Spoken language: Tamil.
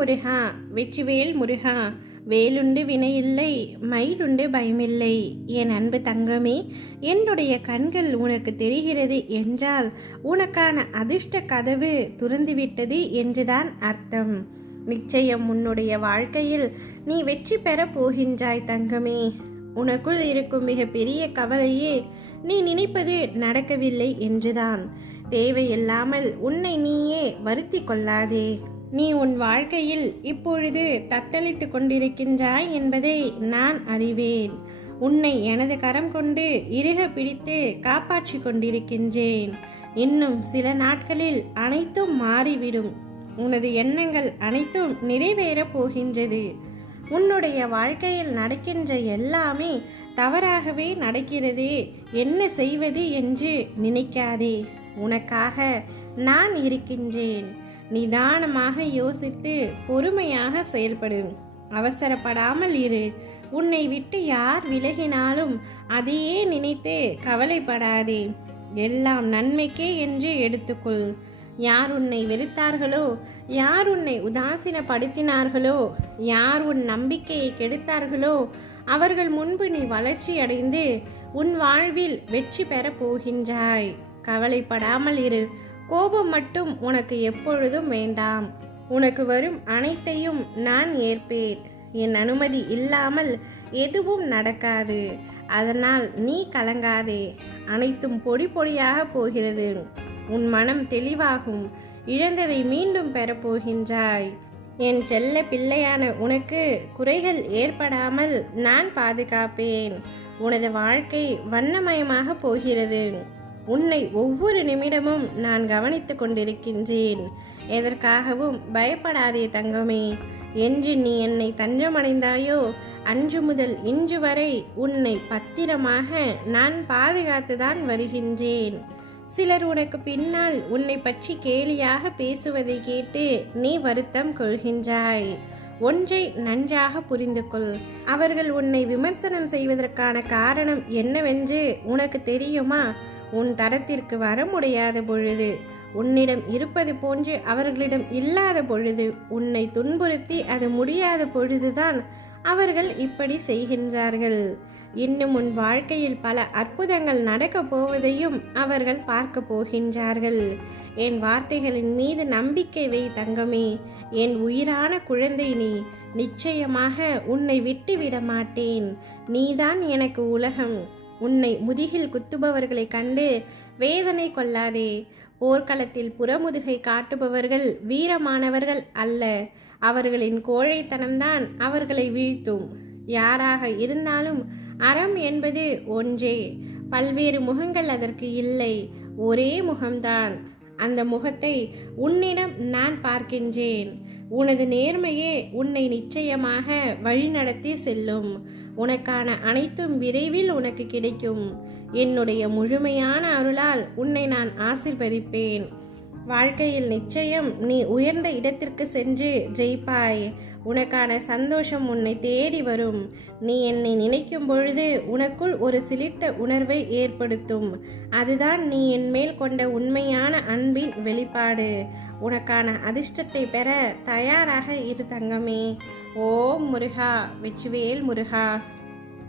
முருகா, வெற்றிவேல் முருகா, வேலுண்டு வினையில்லை, மயிலுண்டு பயமில்லை. என் அன்பு தங்கமே, என்னுடைய கண்கள் உனக்கு தெரிகிறது என்றால் உனக்கான அதிர்ஷ்ட கதவு துறந்துவிட்டது என்றுதான் அர்த்தம். நிச்சயம் உன்னுடைய வாழ்க்கையில் நீ வெற்றி பெறப் போகின்றாய் தங்கமே. உனக்குள் இருக்கும் மிக பெரிய கவலையே நீ நினைப்பது நடக்கவில்லை என்றுதான். தேவையில்லாமல் உன்னை நீயே வருத்தி கொள்ளாதே. நீ உன் வாழ்க்கையில் இப்பொழுது தத்தளித்து கொண்டிருக்கின்றாய் என்பதை நான் அறிவேன். உன்னை எனது கரம் கொண்டு இறுக பிடித்து காப்பாற்றி கொண்டிருக்கின்றேன். இன்னும் சில நாட்களில் அனைத்தும் மாறிவிடும். உனது எண்ணங்கள் அனைத்தும் நிறைவேறப் போகின்றது. உன்னுடைய வாழ்க்கையில் நடக்கின்ற எல்லாமே தவறாகவே நடக்கிறதே, என்ன செய்வது என்று நினைக்காதே. உனக்காக நான் இருக்கின்றேன். நிதானமாக யோசித்து பொறுமையாக செயல்படும். அவசரப்படாமல் இரு. உன்னை விட்டு யார் விலகினாலும் அதையே நினைத்து கவலைப்படாதே. எல்லாம் நன்மைக்கே என்று எடுத்துக்கொள். யார் உன்னை வெறுத்தார்களோ, யார் உன்னை உதாசீனப்படுத்தினார்களோ, யார் உன் நம்பிக்கையை கெடுத்தார்களோ, அவர்கள் முன்பு நீ வளர்ச்சி அடைந்து உன் வாழ்வில் வெற்றி பெறப் போகின்றாய். கவலைப்படாமல் இரு. கோபம் மட்டும் உனக்கு எப்பொழுதும் வேண்டாம். உனக்கு வரும் அனைத்தையும் நான் ஏற்பேன். என் அனுமதி இல்லாமல் எதுவும் நடக்காது. அதனால் நீ கலங்காதே. அனைத்தும் பொடி பொடியாக போகிறது. உன் மனம் தெளிவாகும். இழந்ததை மீண்டும் பெறப்போகின்றாய். என் செல்ல பிள்ளையான உனக்கு குறைகள் ஏற்படாமல் நான் பாதுகாப்பேன். உனது வாழ்க்கை வண்ணமயமாக போகிறது. உன்னை ஒவ்வொரு நிமிடமும் நான் கவனித்து கொண்டிருக்கின்றேன். எதற்காகவும் பயப்படாதே தங்கமே. என்று நீ என்னை தஞ்சமடைந்தாயோ அன்று முதல் இன்று வரை உன்னை பத்திரமாக நான் பாதுகாத்துதான் வருகின்றேன். சிலர் உனக்கு பின்னால் உன்னை பற்றி கேலியாக பேசுவதை கேட்டு நீ வருத்தம் கொள்கின்றாய். ஒன்றை நன்றாக புரிந்து கொள். அவர்கள் உன்னை விமர்சனம் செய்வதற்கான காரணம் என்னவென்று உனக்கு தெரியுமா? உன் தரத்திற்கு வர முடியாத பொழுது, உன்னிடம் இருப்பது போன்று அவர்களிடம் இல்லாத பொழுது, உன்னை துன்புறுத்தி அது முடியாத பொழுதுதான் அவர்கள் இப்படி செய்கின்றார்கள். இன்னும் உன் வாழ்க்கையில் பல அற்புதங்கள் நடக்கப் போவதையும் அவர்கள் பார்க்க போகின்றார்கள். என் வார்த்தைகளின் மீது நம்பிக்கை வை தங்கமே. என் உயிரான குழந்தை நீ. நிச்சயமாக உன்னை விட்டு விட மாட்டேன். நீதான் எனக்கு உலகம். உன்னை முதுகில் குத்துபவர்களை கண்டு வேதனை கொள்ளாதே. போர்க்களத்தில் புறமுதுகை காட்டுபவர்கள் வீரமானவர்கள் அல்ல. அவர்களின் கோழைத்தனம்தான் அவர்களை வீழ்த்தும். யாராக இருந்தாலும் அறம் என்பது ஒன்றே. பல்வேறு முகங்கள் அதற்கு இல்லை. ஒரே முகம்தான். அந்த முகத்தை உன்னிடம் நான் பார்க்கின்றேன். உனது நேர்மையே உன்னை நிச்சயமாக வழிநடத்தி செல்லும். உனக்கான அனைத்தும் விரைவில் உனக்கு கிடைக்கும். என்னுடைய முழுமையான அருளால் உன்னை நான் ஆசீர்வதிப்பேன். வாழ்க்கையில் நிச்சயம் நீ உயர்ந்த இடத்திற்கு சென்று ஜெயிப்பாய். உனக்கான சந்தோஷம் உன்னை தேடி வரும். நீ என்னை நினைக்கும் பொழுது உனக்குள் ஒரு சிலிர்த்த உணர்வை ஏற்படுத்தும். அதுதான் நீ என் மேல் கொண்ட உண்மையான அன்பின் வெளிப்பாடு. உனக்கான அதிர்ஷ்டத்தை பெற தயாராக இரு தங்கமே. ஓம் முருகா, வெற்றிவேல் முருகா.